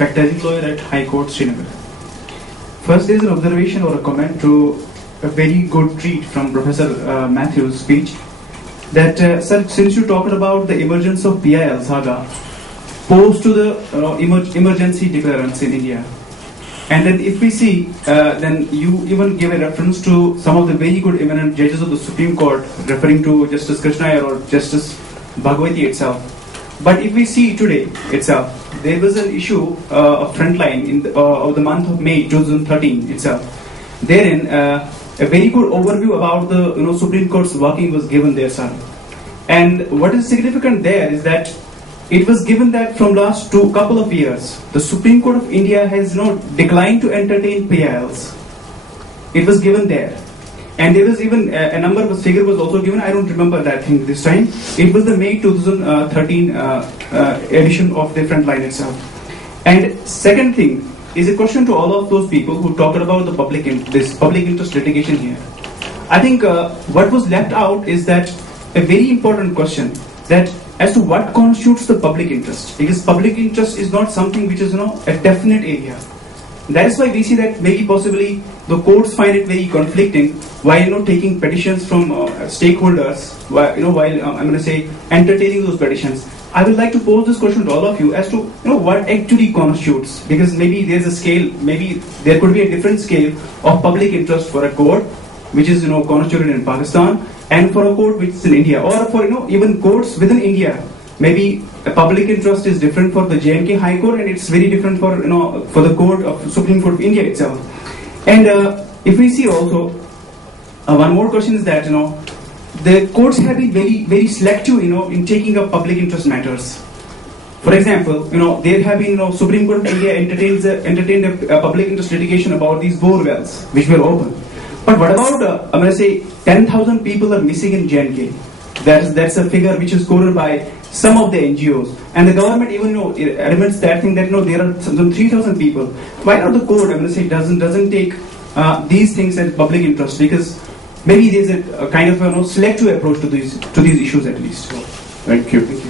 practicing lawyer at High Court, Srinagar. First, there is an observation or a comment to a very good treat from Professor Matthew's speech. That, sir, since you talked about the emergence of PIL saga, post to the emergency declarants in India, and then if we see, then you even give a reference to some of the very good eminent judges of the Supreme Court, referring to Justice Krishna or Justice Bhagwati itself. But if we see today itself, there was an issue of Frontline of the month of May 2013 itself. Therein, a very good overview about the Supreme Court's working was given there, sir. And what is significant there is that it was given that from last couple of years, the Supreme Court of India has declined to entertain PILs. It was given there. And there was even a figure was also given, I don't remember that thing this time. It was the May 2013 edition of the Frontline itself. And second thing is a question to all of those people who talked about the public interest litigation here. I think what was left out is that a very important question that as to what constitutes the public interest, because public interest is not something which is a definite area. That is why we see that maybe possibly the courts find it very conflicting while taking petitions from stakeholders, while I'm going to say entertaining those petitions. I would like to pose this question to all of you as to what actually constitutes, because maybe there's a scale, maybe there could be a different scale of public interest for a court which is constituted in Pakistan, and for a court which is in India, or for even courts within India. Maybe a public interest is different for the J&K High Court, and it's very different for for the court of Supreme Court of India itself. And if we see also one more question is that the courts have been very very selective in taking up public interest matters. For example, there have been Supreme Court of India entertained a public interest litigation about these bore wells which were open. But what about I'm going to say 10,000 people are missing in J&K? That's a figure which is quoted by some of the NGOs, and the government even admits that thing that there are some 3,000 people. Why not the court? I'm going to say doesn't take these things as public interest, because maybe there's a kind of selective approach to these issues at least. Thank you.